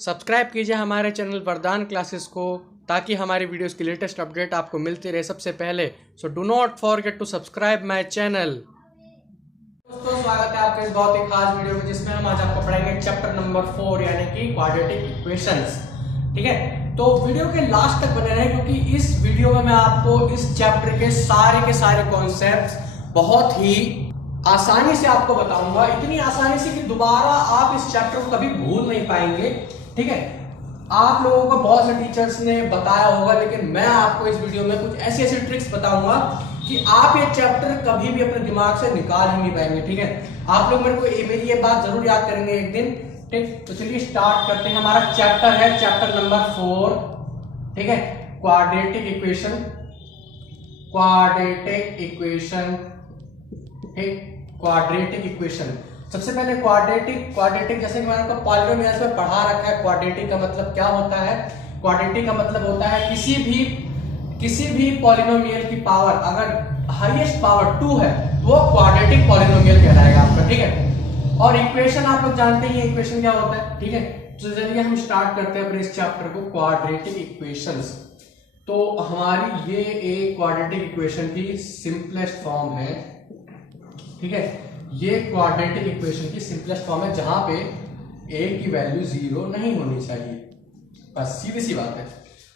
Subscribe कीजिए हमारे channel वरदान क्लासेस को ताकि हमारी वीडियोस की लेटेस्ट अपडेट आपको मिलती रहे सबसे पहले। So do not forget to subscribe my channel. दोस्तों स्वागत है आपके इस बहुत ही खास वीडियो में जिसमें हम आज आपको पढ़ाएंगे चैप्टर नंबर 4 यानी कि क्वाड्रेटिक इक्वेशंस। ठीक है, तो वीडियो के लास्ट तक बने रहें क्योंकि इस वीडियो में मैं आपको इस चैप्टर के सारे कॉन्सेप्ट्स बहुत ही आसानी से आपको बताऊंगा, इतनी आसानी से कि दोबारा आप इस चैप्टर को कभी भूल नहीं पाएंगे। ठीक है, आप लोगों को बहुत से टीचर्स ने बताया होगा, लेकिन मैं आपको इस वीडियो में कुछ ऐसी ऐसी ट्रिक्स बताऊंगा कि आप ये चैप्टर कभी भी अपने दिमाग से निकाल ही नहीं पाएंगे। ठीक है, आप लोग मेरी ये बात जरूर याद करेंगे एक दिन। ठीक, तो चलिए स्टार्ट करते हैं। हमारा चैप्टर है चैप्टर नंबर 4। ठीक है, क्वाड्रेटिक इक्वेशन। ठीक, क्वाड्रेटिक इक्वेशन। सबसे पहले क्वाड्रेटिक जैसे कि मैंने आपको पॉलिनोमियल्स में पढ़ा रखा है। क्वाड्रेटिक का मतलब क्या होता है? क्वाड्रेटिक का मतलब होता है किसी भी पॉलिनोमियल की पावर अगर हाईएस्ट पावर 2 है तो वो क्वाड्रेटिक पॉलिनोमियल कहलाएगा आपका। ठीक है, और इक्वेशन आप लोग जानते ही इक्वेशन क्या होता है। ठीक है, तो चलिए हम स्टार्ट करते हैं अपने इस चैप्टर को, क्वाड्रेटिक इक्वेशंस। तो हमारी ये एक क्वाड्रेटिक इक्वेशन की सिंपलेस्ट फॉर्म है। ठीक है, ये क्वाड्रेटिक इक्वेशन की सिंपलेस्ट फॉर्म है जहां पे a की वैल्यू 0 नहीं होनी चाहिए। बस सीधी सी बात है।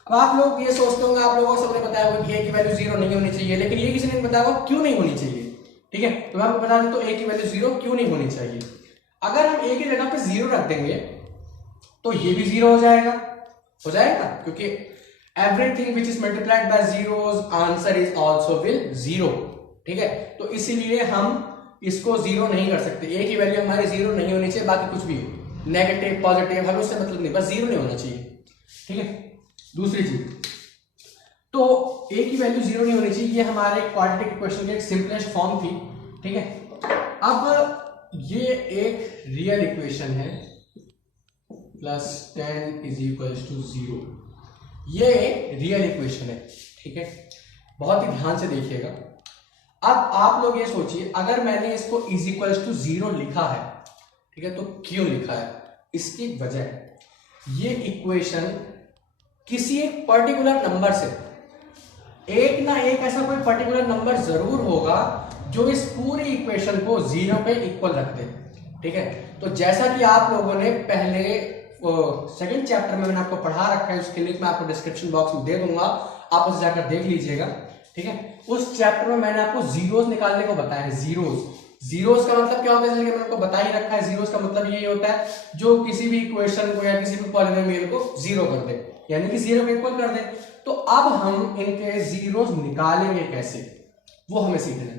अब आप लोग ये सोचते होंगे, आप लोगों को सबने बताया होगा कि a की वैल्यू 0 नहीं होनी चाहिए, लेकिन ये किसी ने बताया होगा क्यों नहीं होनी चाहिए। ठीक है, तो मैं आपको बता दूं तो a की वैल्यू 0 क्यों नहीं होनी चाहिए। अगर हम a की जगह पे 0 रख देंगे तो ये भी 0 हो जाएगा क्योंकि everything which is multiplied by zeros answer is also will 0। ठीक है, तो इसीलिए हम इसको 0 नहीं कर सकते। a की वैल्यू हमारी 0 नहीं होनी चाहिए, बाकी कुछ भी हो, नेगेटिव पॉजिटिव हमें उससे मतलब नहीं, बस 0 नहीं होना चाहिए। ठीक है, दूसरी चीज तो a की वैल्यू 0 नहीं होनी चाहिए, ये हमारे क्वाड्रेटिक इक्वेशन की एक सिंपलेस्ट फॉर्म थी। ठीक है, अब ये एक रियल इक्वेशन है +10 = 0। ये रियल इक्वेशन है। ठीक है, बहुत ही ध्यान से देखिएगा। अब आप लोग ये सोचिए, अगर मैंने इसको =0 लिखा है, ठीक है, तो क्यों लिखा है? इसकी वजह है ये इक्वेशन किसी एक पर्टिकुलर नंबर से एक ना एक ऐसा कोई पर्टिकुलर नंबर जरूर होगा जो इस पूरी इक्वेशन को 0 पे इक्वल रख दे। ठीक है, तो जैसा कि आप लोगों ने पहले सेकंड चैप्टर में मैंने आपको पढ़ा रखा है, उसके लिंक मैं आपको डिस्क्रिप्शन बॉक्स में दे दूंगा, आप उसे जाकर देख लीजिएगा। ठीक है, उस चैप्टर में मैंने आपको जीरोस निकालने को बताया है। जीरोस का मतलब क्या होता है, जैसे कि मैंने आपको बता ही रखा है। जीरोस का मतलब ये होता है जो किसी भी इक्वेशन को या किसी भी पॉलिनोमियल को 0 कर दे, यानी कि 0 को इक्वल कर दे। तो अब हम इनके जीरोस निकालेंगे कैसे, वो हमें सीखना है।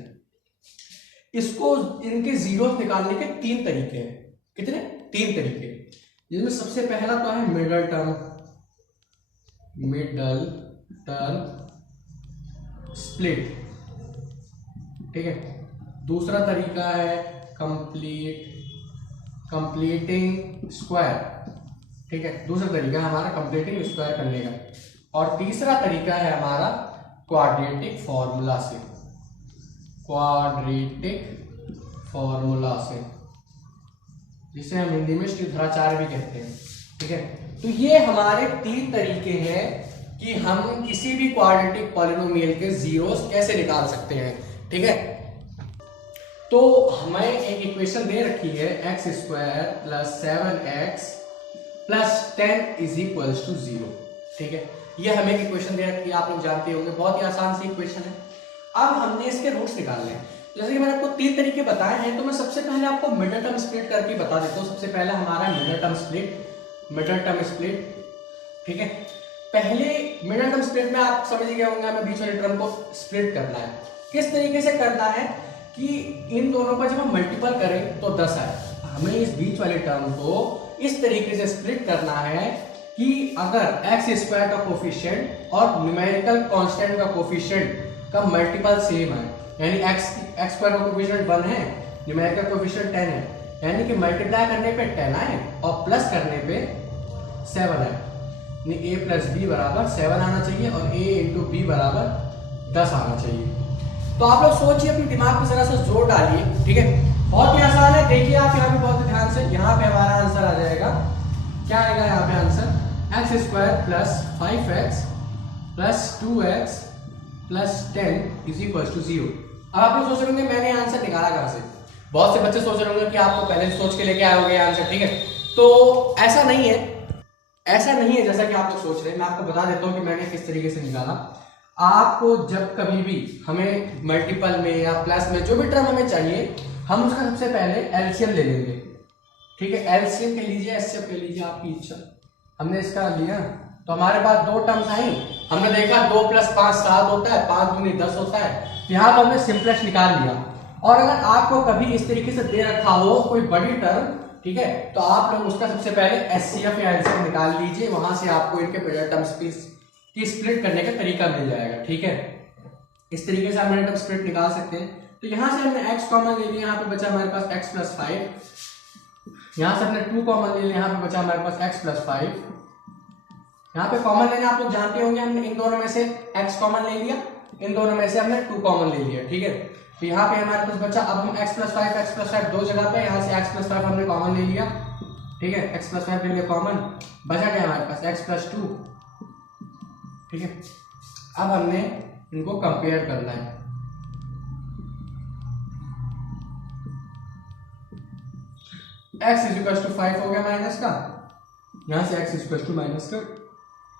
इसको इनके जीरोस निकालने के 3 तरीके हैं। कितने? 3 तरीके, जिसमें सबसे पहला तो है मिडल टर्म स्प्लिट। ठीक है, दूसरा तरीका है कंप्लीटिंग स्क्वायर। ठीक है, दूसरा तरीका है हमारा कंप्लीटिंग स्क्वायर करने का, और तीसरा तरीका है हमारा क्वाड्रेटिक फॉर्मूला से, जिसे हम हिंदी में श्रीधराचार्य भी कहते हैं। ठीक है, तो ये हमारे 3 तरीके हैं कि हम किसी भी क्वाड्रेटिक पॉलिनोमियल के जीरोस कैसे निकाल सकते हैं। ठीक है, तो हमें एक इक्वेशन दे रखी है x² + 7x + 10 = 0। ठीक है, ये हमें एक इक्वेशन दे रखी है, आप लोग जानते होंगे, बहुत ही आसान सी इक्वेशन है। अब हमने इसके रूट्स निकालने हैं। जैसे कि मैंने आपको 3 तरीके बताए हैं, तो मैं सबसे पहले आपको मिडल टर्म स्प्लिट करके बता देता हूँ। सबसे पहले हमारा मिडल टर्म स्प्लिट। ठीक है, पहले मिडल टर्म स्प्लिट में आप समझ गए होंगे, हमें बीच वाले टर्म को स्प्लिट करना है। किस तरीके से करना है कि इन दोनों का जब हम मल्टीपल करें तो 10 आए। हमें इस बीच वाले टर्म को इस तरीके से स्प्लिट करना है कि अगर x² का कोफिशिएंट और न्यूमेरिकल कांस्टेंट का कोफिशिएंट का मल्टीपल सेम है, यानी x² का कोफिशिएंट 1 है, न्यूमेरिकल कोफिशिएंट 10 है, यानी कि मल्टीप्लाई करने पे 10 आए और प्लस करने पे 7 आए, a + b = 7 आना चाहिए और a × b = 10 आना चाहिए। तो आप लोग सोचिए, अपने दिमाग में जरा सा जोर डालिए। ठीक है, बहुत ही आसान है। देखिए आप यहाँ पे बहुत ध्यान से, यहाँ पे हमारा आंसर आ जाएगा क्या आएगा यहाँ पे answer x square plus 5x plus 2x plus 10 is equal to 0। अब आप लोग सोच रहे होंगे मैंने आंसर निकाला कहाँ से। बहुत से बच्चे सोच रहे होंगे कि आप तो पहले सोच के लेके आए होंगे आंसर, ठीक है। तो ऐसा नहीं है, ऐसा नहीं है जैसा कि आप लोग सोच रहे हैं। मैं आपको बता देता हूँ कि मैंने किस तरीके से निकाला। आपको जब कभी भी हमें मल्टीपल में या प्लस में जो भी टर्म हमें चाहिए, हम उसका सबसे पहले एलसीएम ले लेंगे, ठीक है। एलसीएम कह लीजिए, एचसीएफ कह लीजिए, आपकी इच्छा। हमने इसका लिया तो हमारे पास दो टर्म्स आई। हमने देखा 2 + 5 7 होता है, 5 दूनी 10 होता है। यहाँ पर हमने सिंपलेस्ट निकाल लिया। और अगर आपको कभी इस तरीके से दे रखा हो कोई बड़ी टर्म, ठीक है, तो आप लोग उसका सबसे पहले एचसीएफ या एलसीएम निकाल लीजिए। वहां से आपको इनके टर्म्स की स्प्लिट करने का तरीका मिल जाएगा, ठीक है। इस तरीके से हम टर्म स्प्लिट निकाल सकते हैं। तो यहाँ से हमने x कॉमन ले लिया, यहाँ पे बचा हमारे पास x + 5। यहाँ से हमने 2 कॉमन ले लिया, यहाँ पे बचा हमारे पास x + 5। यहाँ पे कॉमन लेना आप लोग जानते होंगे, हमने इन दोनों में से x कॉमन ले लिया, इन दोनों में से हमने 2 कॉमन ले लिया, ठीक है। तो यहाँ पे हमारे पास बचा, अब हम x + 5 दो जगह पे, यहाँ से x + 5 हमने कॉमन ले लिया, ठीक है। x + 5 ले लिया कॉमन, बचा क्या हमारे पास x + 2, ठीक है। अब हमने इनको कंपेयर करना है। x = 5 हो गया माइनस का, यहां से x = -2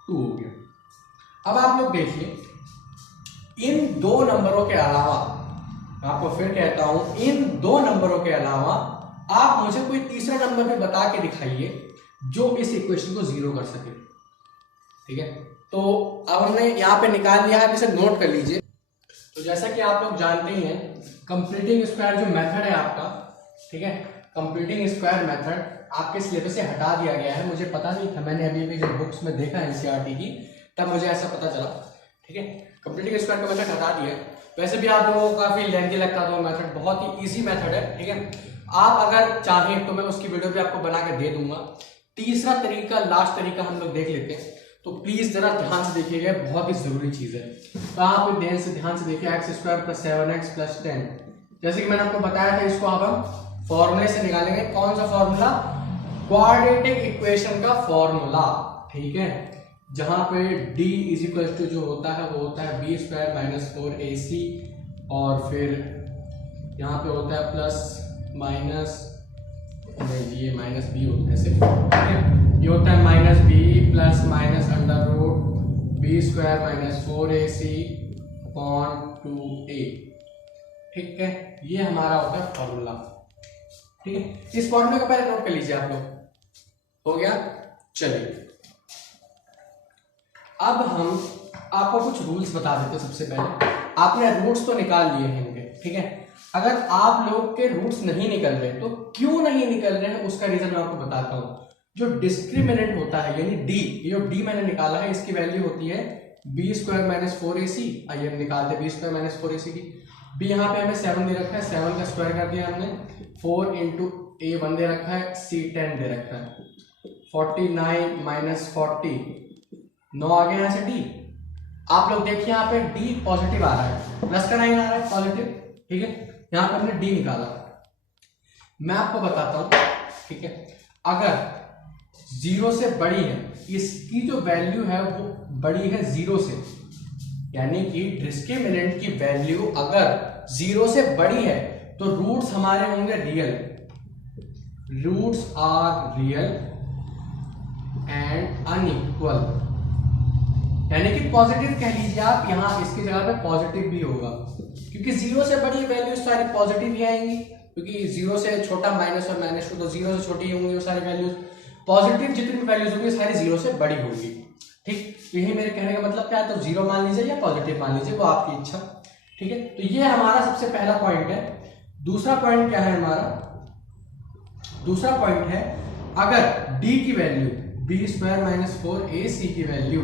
हो गया। अब आप लोग देखिए, इन दो नंबरों के अलावा, आपको फिर कहता हूं, इन दो नंबरों के अलावा आप मुझे कोई तीसरा नंबर भी बता के दिखाइए जो इस इक्वेशन को 0 कर सके, ठीक है। तो अब हमने यहाँ पे निकाल लिया है, इसे नोट कर लीजिए। तो जैसा कि आप लोग जानते ही हैं, कंप्लीटिंग स्क्वायर जो मेथड है आपका, ठीक है, कंप्लीटिंग स्क्वायर मेथड आपके सिलेबस से हटा दिया गया है। मुझे पता नहीं था, मैंने अभी जब बुक्स में देखा एनसीईआरटी की, तब मुझे ऐसा पता चला, ठीक है। कंप्लीटिंग स्क्वायर का मेथड हटा दिया। वैसे भी आप लोगों को काफी लेंथी लगता था वो मेथड, बहुत ही इजी मेथड है, ठीक है। आप अगर चाहें तो मैं उसकी वीडियो भी आपको बना के दे दूंगा। तीसरा तरीका, लास्ट तरीका हम लोग देख लेते हैं, तो प्लीज जरा ध्यान से देखिएगा, बहुत ही जरूरी चीज है। तो आप ध्यान से देखिए, x² + 7x + 10, जैसे कि मैंने आपको बताया था, इसको अब हम फॉर्मूले से निकालेंगे। कौन सा फॉर्मूला? क्वाड्रेटिक इक्वेशन का फॉर्मूला, ठीक है। जहां पे d = जो होता है वो होता है b² - 4ac, और फिर यहाँ पे होता है प्लस माइनस, नहीं ये -b होता है सिर्फ, ठीक है। ये होता है -b plus minus √ b² - 4ac upon 2a, ठीक है। ये हमारा होता है फॉर्मूला, ठीक है। इस फॉर्मूले को पहले नोट कर लीजिए आप लोग, हो गया। चलिए अब हम आपको कुछ रूल्स बता देते हैं। सबसे पहले आपने रूट्स तो निकाल लिए हैं इनके, ठीक है। अगर आप लोग के रूट्स नहीं निकल रहे तो क्यों नहीं निकल रहे हैं उसका रीजन मैं आपको बताता हूं। जो डिस्क्रिमिनेंट होता है यानी डी, ये जो डी मैंने निकाला है इसकी वैल्यू होती है b² - 4ac। आइए हम निकालते हैं b² - 4ac की। b यहाँ पे हमें 7 दे रखा है, 7 का स्क्वायर कर दिया हमने, 4 × a1 दे रखा है, c 10 दे रखा है, 49 - 40 9 आ गया यहाँ से d। आप लोग देखिए यहाँ पे d पॉजिटिव आ रहा है, प्लस का 9 आ रहा है पॉजिटिव, ठीक है। यहाँ पे हमने d निकाला। मैं आपको बताता हूं, ठीक है, अगर 0 से बड़ी है, इसकी जो वैल्यू है वो बड़ी है 0 से, यानी कि डिस्क्रिमिनेंट की वैल्यू अगर 0 से बड़ी है तो रूट्स हमारे होंगे real, roots are real and unequal, यानी कि पॉजिटिव कह लीजिए आप। यहां इसकी जगह पे पॉजिटिव भी होगा, क्योंकि 0 से बड़ी वैल्यू सारी पॉजिटिव ही आएंगी, क्योंकि 0 से छोटा माइनस और -2 तो 0 से छोटी होंगी वो सारी वैल्यूज। पॉजिटिव जितनी भी वैल्यूज होंगी सारी 0 से बड़ी होगी, ठीक। यही मेरे कहने का मतलब क्या है, तो 0 मान लीजिए या पॉजिटिव मान लीजिए, वो आपकी इच्छा, ठीक है। तो ये हमारा सबसे पहला पॉइंट है। दूसरा पॉइंट क्या है हमारा? दूसरा पॉइंट है अगर d की वैल्यू b² - 4ac की वैल्यू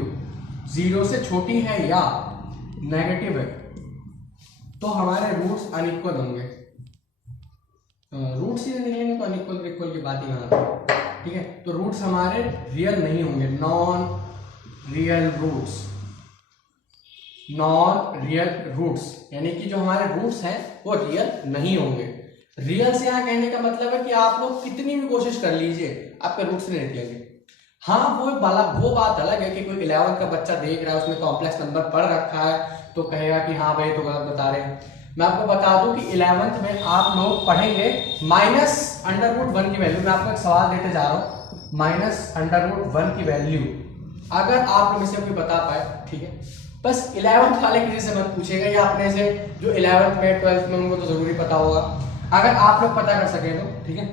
0 से छोटी है या नेगेटिव है तो हमारे रूट्स अनइक्वल होंगे। रूट्स ही निकलेंगे तो अनइक्वल इक्वल की बात ही यहाँ, ठीक है। तो रूट्स हमारे रियल नहीं होंगे, non real roots, non real roots, यानी कि जो हमारे रूट्स हैं वो रियल नहीं होंगे। रियल से यहाँ कहने का मतलब है कि आप लोग कितनी भी कोशिश कर लीजिए आपके रूट्स नहीं निकलेंगे। हाँ वो बात अलग है कि कोई 11th का बच्चा देख रहा है, उसने कॉम्प्लेक्स नंबर पढ़ रखा है तो कहेगा कि हाँ भाई तो गलत बता रहे हैं। मैं आपको बता दूं कि 11th में आप लोग पढ़ेंगे -√1 की वैल्यू। मैं आपको एक सवाल देते जा रहा हूँ, -√1 की वैल्यू अगर आप लोग में से कोई बता पाए, ठीक है, बस 11th वाले किसी से मत पूछेगा, या अपने से जो 11th में 12th में उनको तो जरूरी पता होगा। अगर आप लोग पता कर सके तो ठीक है,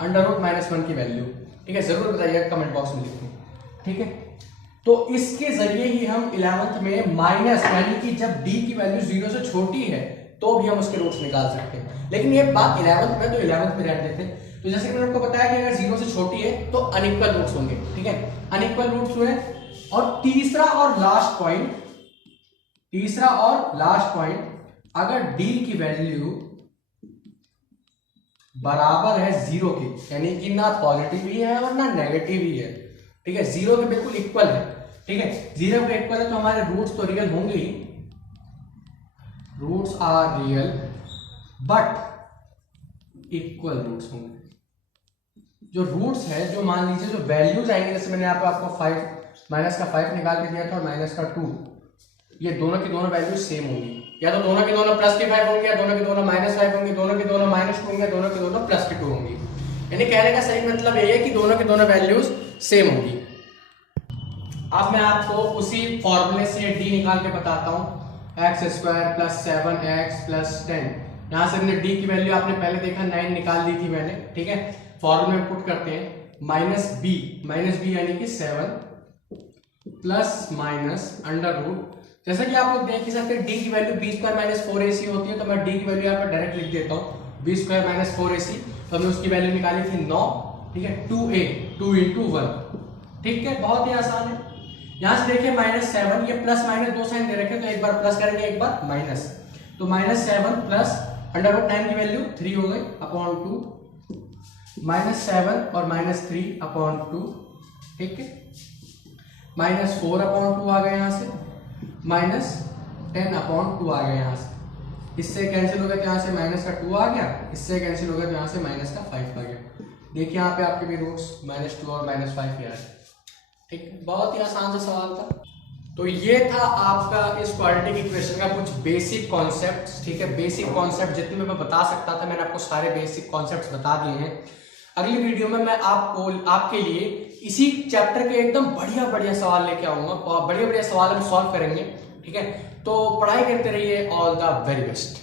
√-1 की वैल्यू, ठीक है, जरूर बताइएगा कमेंट बॉक्स में लिख के, ठीक है। तो इसके जरिए ही हम 11th में माइनस, यानी कि जब d की वैल्यू 0 से छोटी है तो भी हम उसके रूट्स निकाल सकते हैं। लेकिन ये बात 11th में, तो 11th में रहने देते हैं। तो जैसे कि मैंने आपको बताया कि अगर 0 से छोटी है तो अनइक्वल रूट्स होंगे, ठीक है, अनइक्वल रूट्स हुए। और तीसरा और लास्ट पॉइंट, अगर d की वैल्यू बराबर है 0 के, यानी कि ना पॉजिटिव ही है और ना नेगेटिव ही है, ठीक है, 0 के बिल्कुल इक्वल है, ठीक है, 0 के इक्वल है तो हमारे रूट्स तो रियल होंगे ही, roots are real but equal roots होंगे। जो रूट्स है, जो मान लीजिए जो वैल्यूज आएंगे, जैसे मैंने आपको 5 निकाल के दिया था और -2, ये दोनों की दोनों वैल्यूज सेम होंगी, या तो दोनों के दोनों +5 होंगे, या दोनों के दोनों -5 होंगे, दोनों के दोनों -2 होंगे, दोनों के दोनों +2 होंगी। यानी कहने का सही मतलब ये है कि दोनों के दोनों वैल्यूज सेम होंगी। अब मैं आपको उसी फॉर्मूले से d निकाल के बताता हूँ, x² + 7x + 10। यहाँ से हमने d की वैल्यू आपने पहले देखा 9 निकाल दी थी मैंने, ठीक है। फॉर्मूले में पुट करते हैं, -b यानी कि 7 ± जैसा कि आप लोग देख ही सकते हैं d की वैल्यू b² - 4ac होती है, तो मैं d की वैल्यू यहाँ पर डायरेक्ट लिख देता हूँ, b² - 4ac। तो हमने उसकी वैल्यू निकाली थी 9, ठीक है, 2a 2 × 1, ठीक है, बहुत ही आसान है। यहाँ से देखिए -7, ये प्लस माइनस दो साइन दे रखे, तो एक बार प्लस करेंगे एक बार माइनस, तो -7 प्लस √9 की वैल्यू 3 हो गई अपॉन 2, -7 और -3/2, ठीक है, -4/2 आ गया यहाँ से, -10/2 आ गया यहाँ से, इससे कैंसिल हो गया तो यहाँ से -2 आ गया, इससे कैंसिल हो गया तो यहाँ से -5 आ गया। देखिए यहाँ पे आपके भी रूट्स -2 और -5 ही आ रहे, ठीक है, बहुत ही आसान सा सवाल था। तो ये था आपका इस क्वाड्रेटिक इक्वेशन का कुछ बेसिक कॉन्सेप्ट्स, ठीक है, बेसिक कॉन्सेप्ट जितने मैं बता सकता था मैंने आपको सारे बेसिक कॉन्सेप्ट्स बता दिए हैं। अगली वीडियो में मैं आपके लिए इसी चैप्टर के एकदम बढ़िया सवाल लेके आऊंगा, और बढ़िया सवाल हम सॉल्व करेंगे, ठीक है। तो पढ़ाई करते रहिए, ऑल द वेरी बेस्ट।